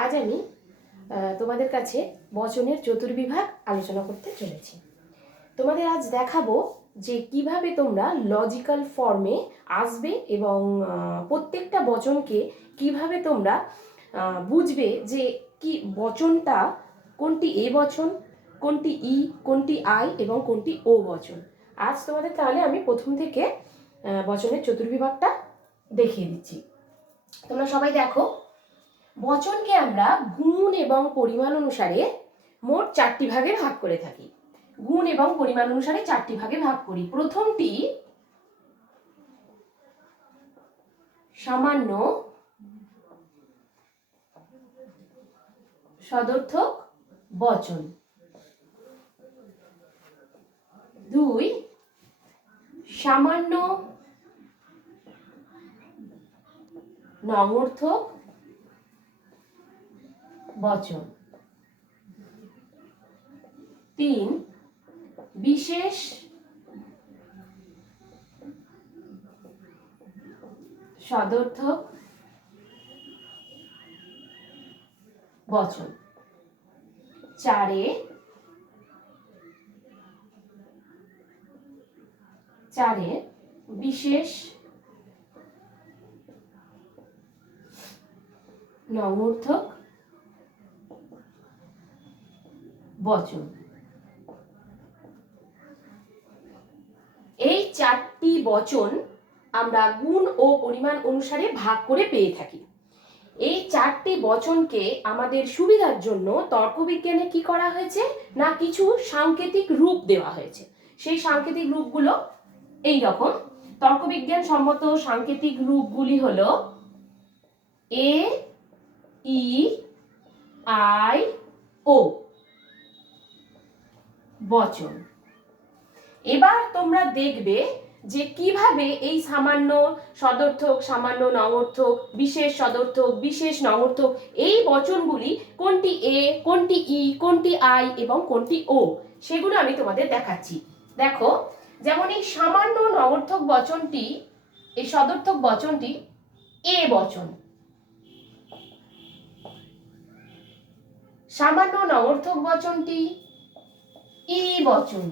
আজ আমি তোমাদের কাছে বচনের চতুর্বিভাগ আলোচনা করতে চলেছি। তোমাদের আজ দেখাবো যে কিভাবে তোমরা লজিক্যাল ফর্মে আসবে এবং প্রত্যেকটা বচনকে কিভাবে তোমরা বুঝবে যে কি বচনটা কোনটি এ বচন, কোনটি ই, কোনটি আই এবং কোনটি ও বচন। আজ তোমাদের তাহলে আমি প্রথম থেকে বচনের চতুর্বিভাগটা দেখিয়ে দিচ্ছি। তোমরা সবাই দেখো, বচনকে আমরা গুণ এবং পরিমাণ অনুসারে মোট 4টি ভাগে ভাগ করে থাকি। গুণ এবং পরিমাণ অনুসারে 4টি ভাগে ভাগ করি। প্রথমটি সামান্য সদর্থক বচন, 2 সামান্য নঙর্থক বচন, 3 বিশেষ সদর্থক বচন, 4 বিশেষ নঙর্থক বচন। এই 4টি বচন আমরা গুণ ও পরিমাণ অনুসারে ভাগ করে পেয়ে থাকি। এই 4টি বচনকে আমাদের সুবিধার জন্য তর্কবিজ্ঞানে কি করা হয়েছে না কিছু সাংকেতিক রূপ দেওয়া হয়েছে। সেই সাংকেতিক রূপগুলো এই রকম। তর্কবিজ্ঞান সম্মত সাংকেতিক রূপগুলি হলো এ, ই, আই, ও বচন। এবার তোমরা দেখবে যে কিভাবে এই সামান্য সদর্থক, সামান্য নঙর্থক, বিশেষ সদর্থক, বিশেষ নঙর্থক এই বচনগুলি কোনটি এ, কোনটি ই, কোনটি আই এবং কোনটি ও সেগুলো আমি তোমাদের দেখাচ্ছি। দেখো, যেমন এই সামান্য নঙর্থক বচনটি, এই সদর্থক বচনটি এ বচন, সামান্য নঙর্থক বচনটি ই বচন,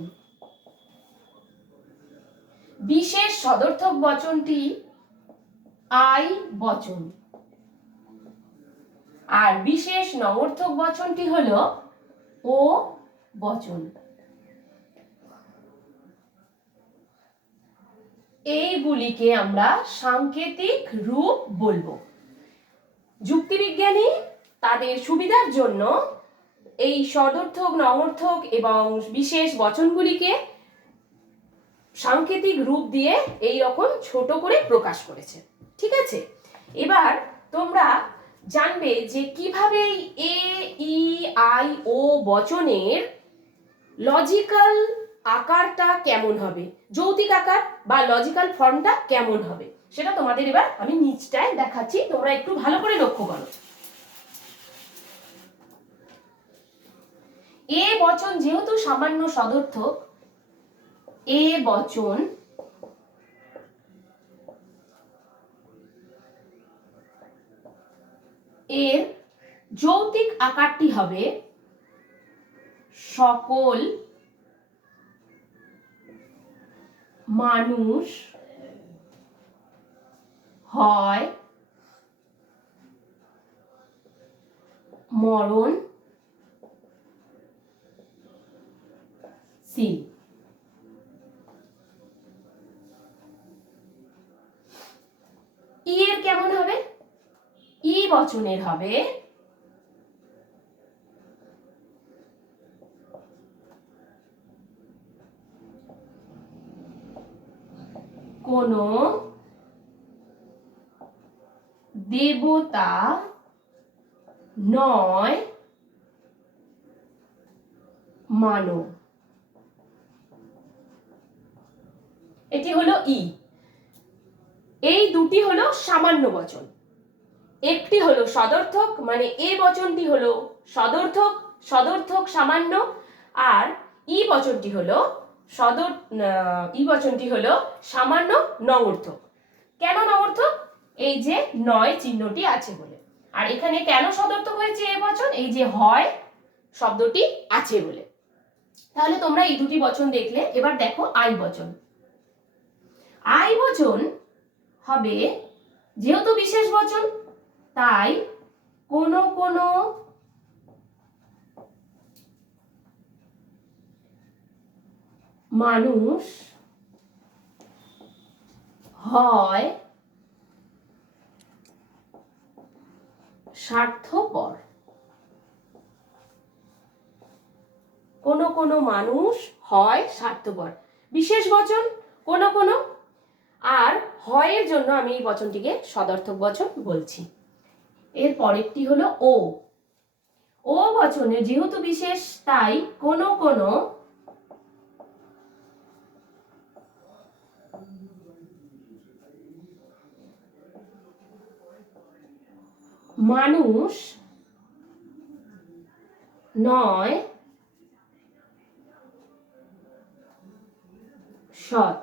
বিশেষ সদর্থক বচনটি আই বচন, আর বিশেষ নঙর্থক বচনটি হলো ও বচন। এইগুলিকে আমরা সাংকেতিক রূপ বলবো। যুক্তিবিজ্ঞানী তাদের সুবিধার জন্য এই সদর্থক, নঙর্থক এবং বিশেষ বচনগুলিকে সাংকেতিক রূপ দিয়ে এই রকম ছোট করে প্রকাশ করেছে। ঠিক আছে, এবার তোমরা জানবে যে কিভাবে এ, ই, আই, ও বচনের লজিক্যাল আকারটা কেমন হবে, যৌতিক আকার বা লজিক্যাল ফর্মটা কেমন হবে সেটা তোমাদের এবার আমি নিচটায় দেখাচ্ছি, তোমরা একটু ভালো করে লক্ষ্য করো। এ বচন যেহেতু সামান্য সদর্থক, এ বচন এর যৌতিক আকারটি হবে সকল মানুষ হয় মরণশীল। ই এর কেমন হবে? ই বচনের হবে কোন দেবতা নয় মানব। এটি হলো ই। এই দুটি হলো সামান্য বচন। একটি হলো সদর্থক, মানে এ বচনটি হলো সদর্থক, সদর্থক সামান্য, আর ই বচনটি হলো সামান্য নঙর্থক। কেন নঙর্থক? এই যে নয় চিহ্নটি আছে বলে। আর এখানে কেন সদর্থক হয়েছে এ বচন? এই যে হয় শব্দটি আছে বলে। তাহলে তোমরা এই দুটি বচন দেখলে। এবার দেখো আই বচন। আই বচন হবে যেহেতু বিশেষ বচন, তাই কোন কোন মানুষ হয় স্বার্থপর। কোন কোন মানুষ হয় স্বার্থপর, বিশেষ বচন কোন কোন, আর হয়ের জন্য আমি এই বচনটিকে সদর্থক বচন বলছি। এর পরেরটি হলো ও। ও বচনে যেহেতু বিশেষ, তাই কোন কোন মানুষ নয় সৎ।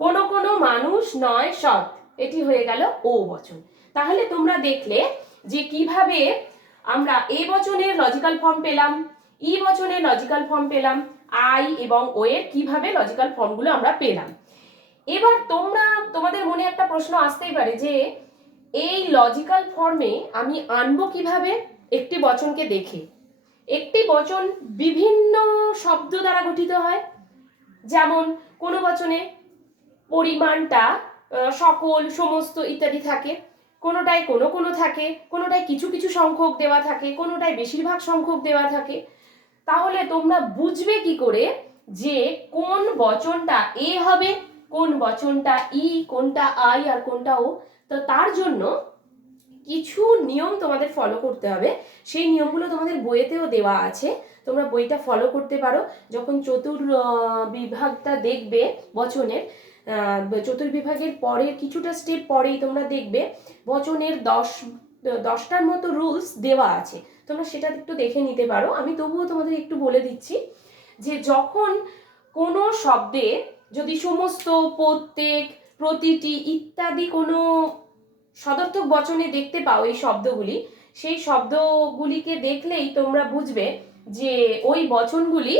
কোন কোন মানুষ নয় সৎ, এটি হয়ে গেল ও বচন। তাহলে তোমরা দেখলে যে কিভাবে আমরা এ বচনের লজিক্যাল ফর্ম পেলাম, ই বচনের লজিক্যাল ফর্ম পেলাম, আই এবং ও এর কিভাবে লজিক্যাল ফর্মগুলো আমরা পেলাম। এবার তোমাদের মনে একটা প্রশ্ন আসতেই পারে যে এই লজিক্যাল ফর্মে আমি আনবো কিভাবে একটি বচনকে দেখে। একটি বচন বিভিন্ন শব্দ দ্বারা গঠিত হয়। যেমন কোনো বচনে পরিমাণটা সকল, সমস্ত ইত্যাদি থাকে, কোনোটায় কোনো কোনো থাকে, কোনোটায় কিছু কিছু সংখ্যক দেওয়া থাকে, কোনোটায় বেশিরভাগ সংখ্যক দেওয়া থাকে। তাহলে তোমরা বুঝবে কি করে যে কোন বচনটা এ হবে, কোন বচনটা ই, কোনটা আই আর কোনটা ও? তো তার জন্য কিছু নিয়ম তোমাদের ফলো করতে হবে। সেই নিয়মগুলো তোমাদের বইয়েতেও দেওয়া আছে, তোমরা বইটা ফলো করতে পারো। যখন বিভাগটা দেখবে বচনের, চতুর্বিভাগের পরের কিছুটা স্টেপ পরেই তোমরা দেখবে বচনের 10টার মতো রুলস দেওয়া আছে, তোমরা সেটা একটু দেখে নিতে পারো। আমি তবুও তোমাদের একটু বলে দিচ্ছি যে যখন কোনো শব্দে যদি সমস্ত, প্রত্যেক, প্রতিটি ইত্যাদি কোনো সদর্থক বচনে দেখতে পাও এই শব্দগুলি, সেই শব্দগুলিকে দেখলেই তোমরা বুঝবে যে ওই বচনগুলি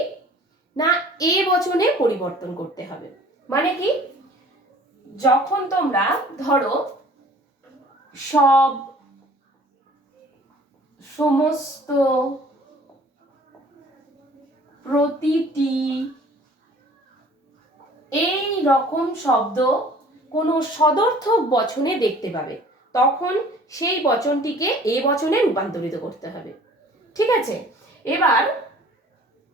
না এ বচনে পরিবর্তন করতে হবে। মানে কি, যখন তোমরা ধরো সব, সমস্ত, প্রতিটি এই রকম শব্দ কোনো সদর্থক বচনে দেখতে পাবে, তখন সেই বচনটিকে এ বচনে রূপান্তরিত করতে হবে। ঠিক আছে? এবার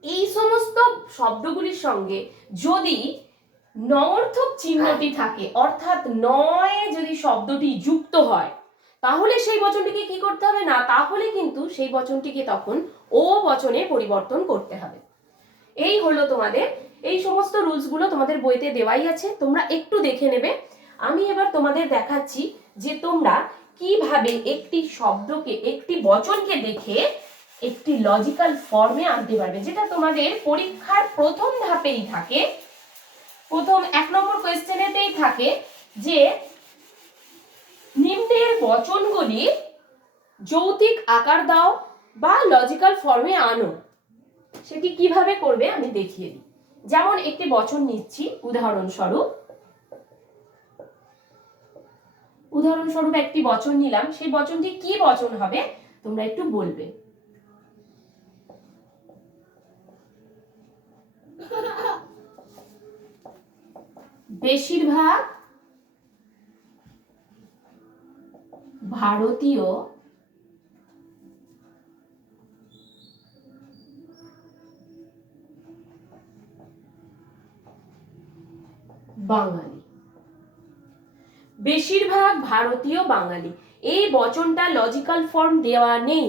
এই সমস্ত শব্দগুলির সঙ্গে যদি নঅর্থক চিহ্নটি থাকে, অর্থাৎ নয় যদি শব্দটি যুক্ত হয়, তাহলে সেই বচনটিকে কি করতে হবে না, তাহলে কিন্তু সেই বচনটিকে তখন ও বচনে পরিবর্তন করতে হবে। এই হলো তোমাদের, এই সমস্ত রুলসগুলো তোমাদের বইতে দেওয়াই আছে, তোমরা একটু দেখে নেবে। আমি এবার তোমাদের দেখাচ্ছি যে তোমরা কিভাবে একটি শব্দকে, একটি বচনকে দেখে একটি লজিক্যাল ফর্মে আনতে পারবে, যেটা তোমাদের পরীক্ষার প্রথম ধাপেই থাকে, প্রথম 1 নম্বর কোয়েশ্চেনেতেই থাকে যে নিম্নের বচনগুলি যৌতিক আকার দাও বা লজিক্যাল ফর্মে আনো। সেটি কিভাবে করবে আমি দেখিয়ে দিই। যেমন একটি বচন নিচ্ছি, উদাহরণস্বরূপ একটি বচন নিলাম, সেই বচনটি কি বচন হবে তোমরা একটু বলবে। বেশিরভাগ ভারতীয় বাঙালি। বেশিরভাগ ভারতীয় বাঙালি, এই বচনটা লজিক্যাল ফর্ম দেওয়া নেই।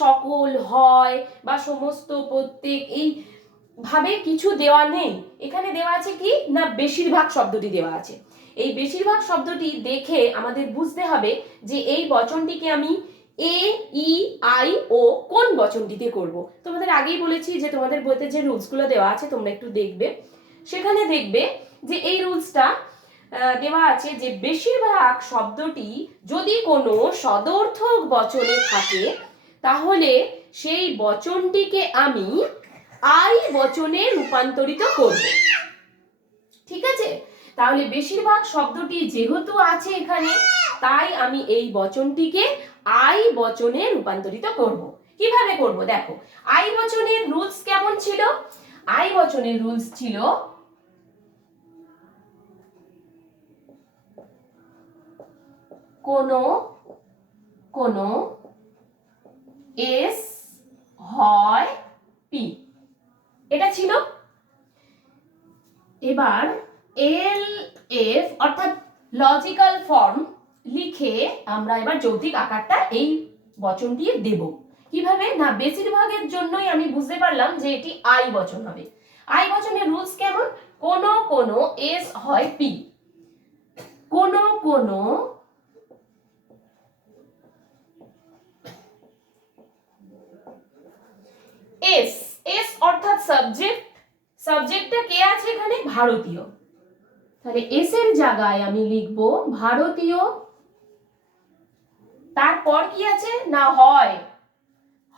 সকল, হয় বা সমস্ত, প্রত্যেক এই ভাবে কিছু দেওয়া নেই। এখানে দেওয়া আছে কি না বেশিরভাগ শব্দটি দেওয়া আছে। এই বেশিরভাগ শব্দটি দেখে আমাদের বুঝতে হবে যে এই বচনটিকে আমি এ, ই, আই, ও কোন বচনটিতে করব। তোমাদের আগেই বলেছি যে তোমাদের বইতে যে রুলসগুলো দেওয়া আছে তোমরা একটু দেখবে, সেখানে দেখবে যে এই রুলসটা দেওয়া আছে যে বেশিরভাগ শব্দটি যদি কোনো সদর্থক বচনে থাকে তাহলে সেই বচনটিকে আমি আই বচনে রূপান্তরিত করব। ঠিক আছে, তাহলে বেশিরভাগ শব্দটি যেহেতু আছে এখানে, তাই আমি এই বচনটিকে আই বচনে রূপান্তরিত করব। কিভাবে করব দেখো, আই বচনের রুলস কেমন ছিল? আই বচনের রুলস ছিল কোনো কোনো এস হয় পি, এটা ছিল। এবার এল এফ অর্থাৎ লজিক্যাল ফর্ম লিখে আমরা এবার যৌক্তিক আকারটা এই বচনটি দেব। কিভাবে না, বেশিরভাগের জন্যই আমি বুঝতে পারলাম যে এটি আই বচন হবে। আই বচনের রুলস কেমন? কোনো কোনো এস হয় পি, কোনো কোনো এস, এস অর্থাৎ সাবজেক্ট, সাবজেক্টটা কে আছে এখানে? ভারতীয়। তাহলে এস এর জায়গায় আমি লিখব ভারতীয়। তারপর কি আছে না, হয়,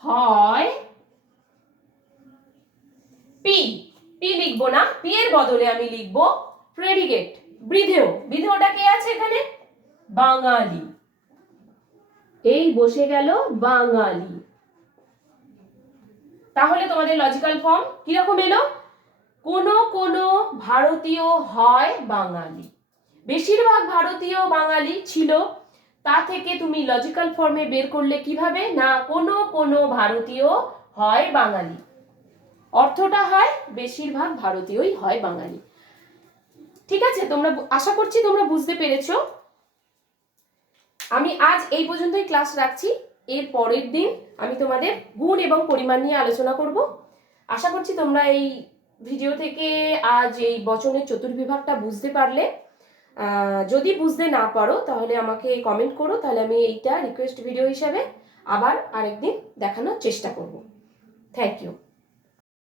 হয় পি, পি লিখবো না, পি এর বদলে আমি লিখবো প্রেডিকেট, বিধেয়। বিধেয়টা কে আছে এখানে? বাঙালি। এই বসে গেল বাঙালি। তাহলে তোমাদের লজিক্যাল ফর্ম কিরকম এলো? কোনো কোনো ভারতীয় হয় বাঙালি, বেশিরভাগ ভারতীয় বাঙালি ছিল। তা থেকে তুমি লজিক্যাল ফর্মে বের করলে কিভাবে না, কোনো কোনো ভারতীয় হয় বাঙালি, অর্থটা হয় বেশিরভাগ ভারতীয়ই হয় বাঙালি। ঠিক আছে, তোমরা আশা করছি তোমরা বুঝতে পেরেছো। আমি আজ এই পর্যন্তই ক্লাস রাখছি। এর পরের দিন আমি তোমাদের গুণ এবং পরিমাণ নিয়ে আলোচনা করব। আশা করছি তোমরা এই ভিডিও থেকে আজ এই বচনের চতুর্বিভাগটা বুঝতে পারলে। যদি বুঝতে না পারো তাহলে আমাকে কমেন্ট করো, তাহলে আমি এইটা রিকোয়েস্ট ভিডিও হিসাবে আবার আরেকদিন দেখানোর চেষ্টা করব। Thank you.